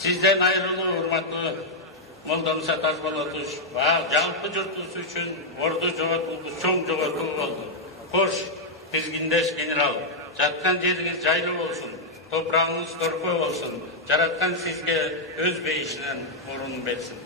Sizden ayrılуу урматтуу Молдомуса Тажболотович, жалпы журтубуз үчүн орду жоготулду, чоң жоготуу болду. Кош, тизгиндеш генерал, жаткан жериңиз жайлуу болсун, топурагыңыз көркөй болсун, жараткан сизге өз бейишинен орун берсин.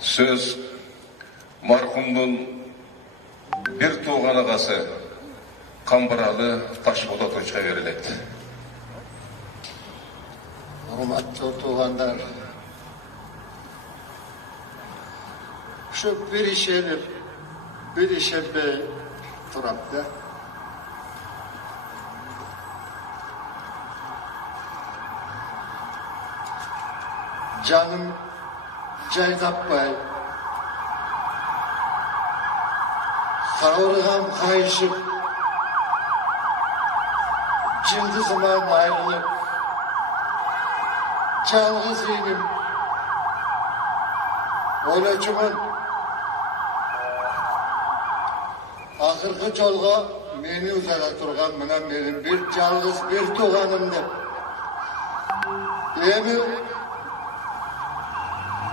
Сөз мархумдун бир тууган агасы Камбаралы Ташболотовичке берилет. Урматтуу туугандар, ушу бир ишенбей турат да. Жаным жай таппай, кабыргам кайышып, жылдызыман айрылып, жалгыз ийdim. Ойлочумун, акыркы жолго мени узата турган мына менин бир жалгыз бир тууганым деп. Эми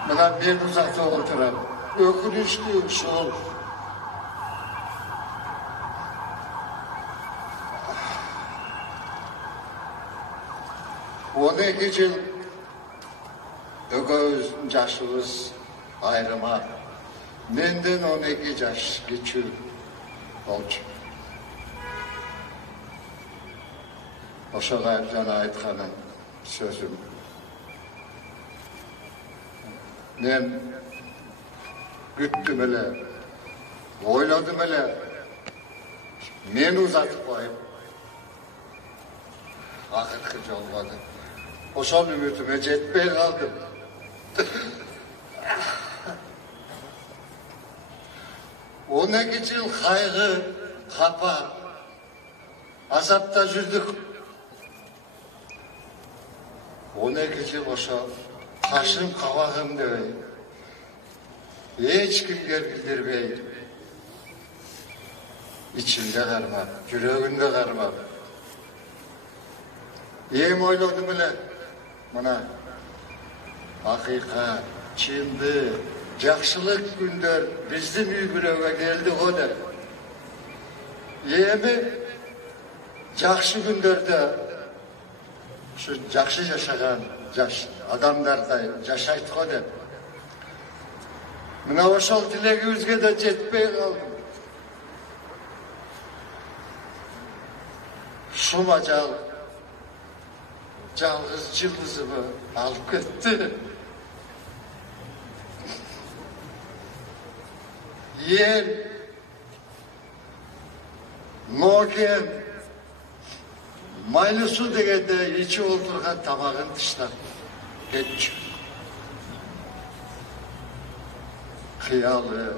мына мен узатып отурам. Өкүнүчтүү ушул. 12 жыл экөөбүз жашыбыз айрыма. Менден 12 жаш кичүү болчу. Ошого жана айтканым сөзүм. Мен күттүм эле, ойлодум эле, мени узатып коюп, акыркы жолго деп. Ошол үмүтүмө жетпей калдым. 12 жыл кайгы, капа, азапта жүрдүк. 12 жыл ошо кашым кабагым дебей, эч кимге билдирбей, ичимде кармап, жүрөгүндө кармап. Эми ойлодум эле, мына акыйкат, чындык, жакшылык күндөр биздин үй бүлөгө келди го деп. Эми жакшы күндөрдө ушу жакшы жашаган жаш адамдардай жашайт го деп. Мына ошол тилегибизге да жетпей калдым. Шума жалгыз жылдызымы алып кетти. Ел, нокен, майлы су дегенде ичип олтурган тамагын тыштап кетчү. Кыялы,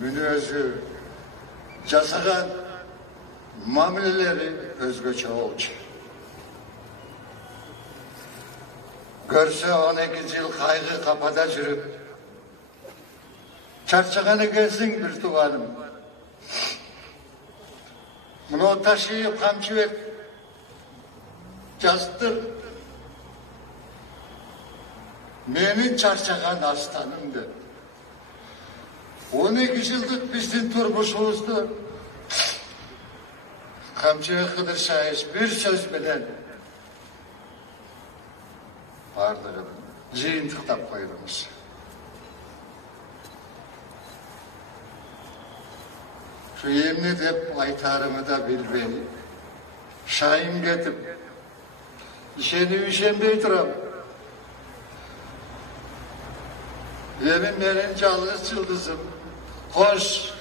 мүнөзү, жасаган мамилелери өзгөчө болчу. Görse 12 yıl kaygı kapada жүрүп, çarçagan ekensiň bir tuğanım. Muno taşıyıp kamçıbek jazıptır. Menin çarçagan astanımdı. 12 yıldık bizdin turmuşumuzdu. Kamçıbek Kıdırşahiç bir söz bilen бардығын жиынтықтап қойдыңыз. Şu emне деп айтарымы да билбей, шайым кетип, ишенбей турам. Эми менин жалгыз жылдызым, кош,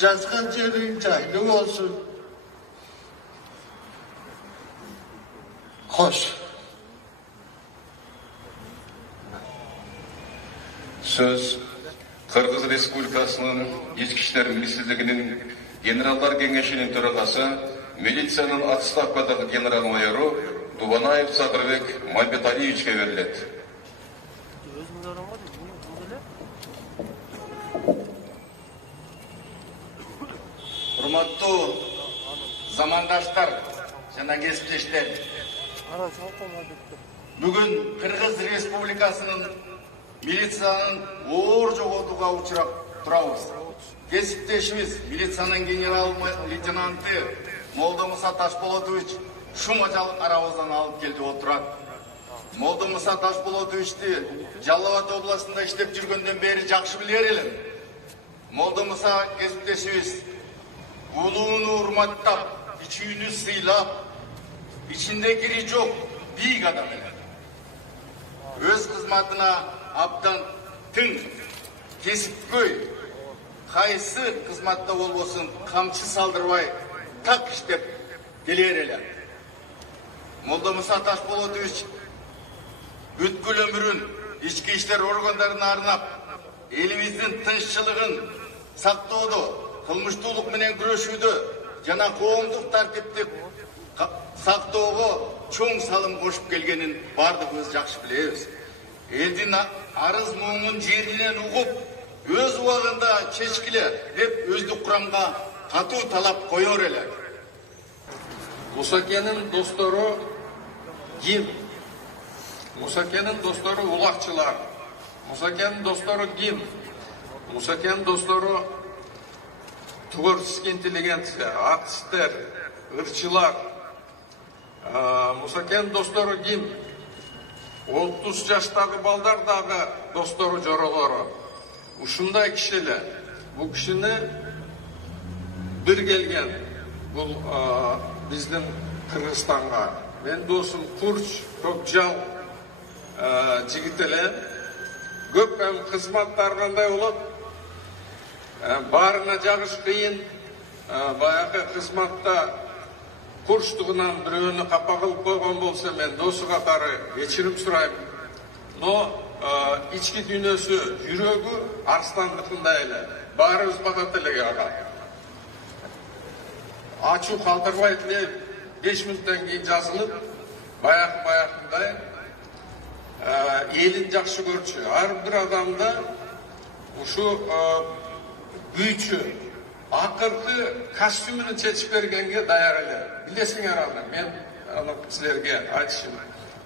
жаткан жериң жайлуу болсун. Кош. Söz Kırgız Respublikasının İçki İşler Ministrliğinin Generallar Kengешinin төрағасы, милицияның отставкадагы генерал-майору Дубанаев Садырбек Мамбеталиевичке берилет. Урматтуу замандаштар, жана кесиптештер. Бүгүн Кыргыз Республикасынын милициянын оор жоготууга учурап турабыз. Кесиптешибиз милициянын генерал-лейтенанты Молдомуса Ташполотович шум ажал арабыздан алып келди отурат. Молдомуса Ташполотовичти Жалал Абад областында иштеп жүргөндөн бери жакшы билер элем. Молдомуса кесиптешибиз улууну урматтап, ичүүнү сыйлап, ичинде кири жок бийик адам эле. Өз кызматына абдан тың, кесипкөй, кайсы кызматта болбосун камчы салдырбай, так иштеп келер эле. Молдомуса Ташполотович бүткүл өмүрүн ички иштер органдарына арнап, элибиздин тынччылыгын сактоодо, кылмыштуулук менен күрөшүүдө жана коомдук тартипти сактоого чоң салым кошуп келгенин бардыгыбыз жакшы билебиз. Элдин арыз муңун жеринен угуп, өз убагында чечкиле деп өздүк курамга катуу талап коёр эле. Мусакенин достору ким? Мусакенин достору улакчылар. Мусакенин достору ким? Мусакенин достору творческий интеллигенция, артисттер, ырчылар. Мусакенин достору ким? 30 жаштагы балдар дагы достору, жоролору. Ушундай кишилер. Бул кишини бир келген. Бул биздин Кыргызстанга. Мен досум Курч, Көкжал жигит эле. Көп кызматтар кандай болот? Баарына жагыш кыйын. Баягы кызматта курчтугунан бирөөнү капа кылып койгон болсо, мен досу катары кечирим сурайм. Но ички дүйнөсү, жүрөгү арстандыкындай эле. Баарыбыз багат эле ага. Ачуу калтырбайт эле 5 мүнөттөн кийин жазылып, баягындай элин жакшы көрчү. Ар бир адамда ушу күйчү акыркы костюмун чечип бергенге даяр эле. Билесиңер аны, мен аны силерге айтышым.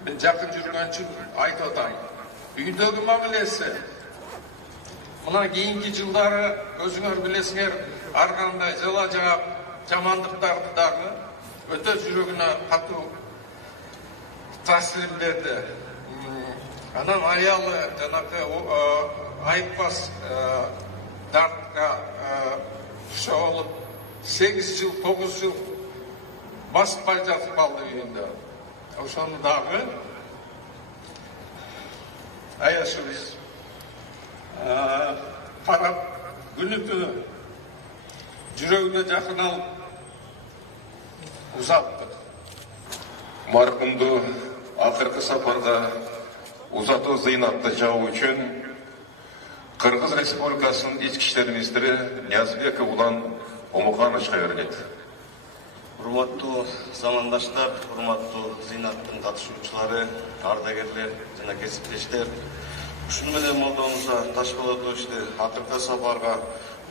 Мен жакын жүргөн үчүн айтып атам. Үйдөгү мамилеси мына кийинки жылдары өзүңөр билесиңер, ар кандай жала жаап, жамандыктарды дагы өтө жүрөгүнө катуу таасирин берди. Анан аялы жанакы айыкпас дартка шоолуп 8 жыл, 9 жыл баспай жатып калды үйүндө. Ошону дагы аяшыбыз карап, күнү-түнү жүрөгүнө жакын алып узаттык. Маркумду акыркы сапарга узатуу зыйнатты жабуу үчүн Кыргыз Республикасынын ички иштер министри Ниязбеков улан Омухановичка берилет. Урматтуу замандаштар, урматтуу зыйнаттын катышуучулары, ардагерлер жана кесиптештер, ушуну менен Молдомуса Ташполотовичти акыркы сапарга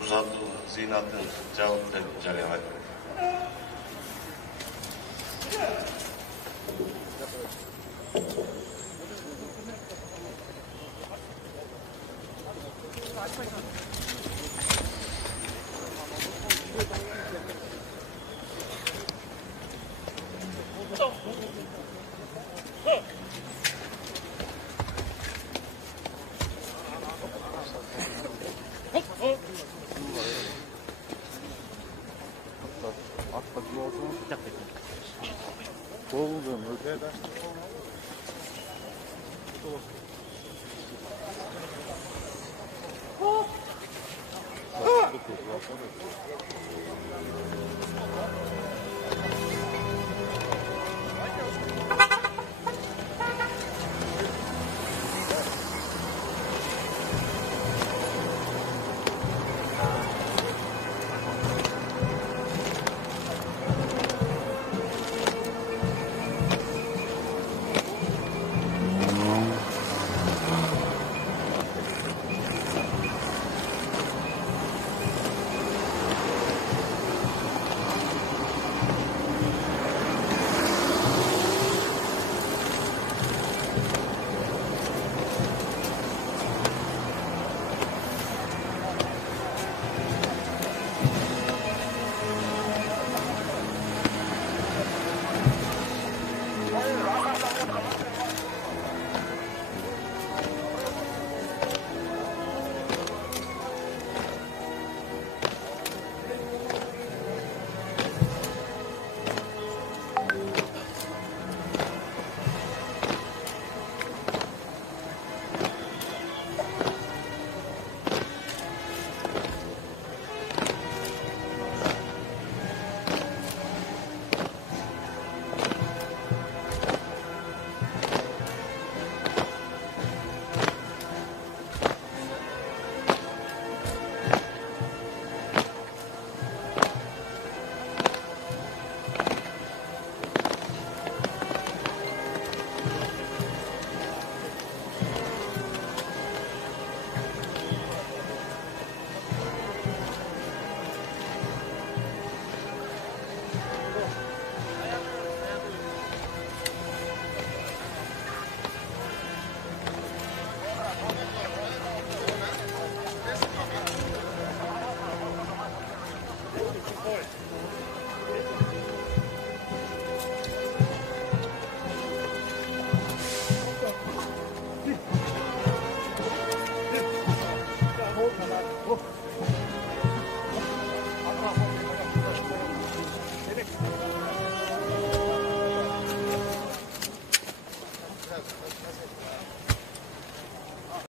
узатуу зыйнатын жабып деп жарыялайт.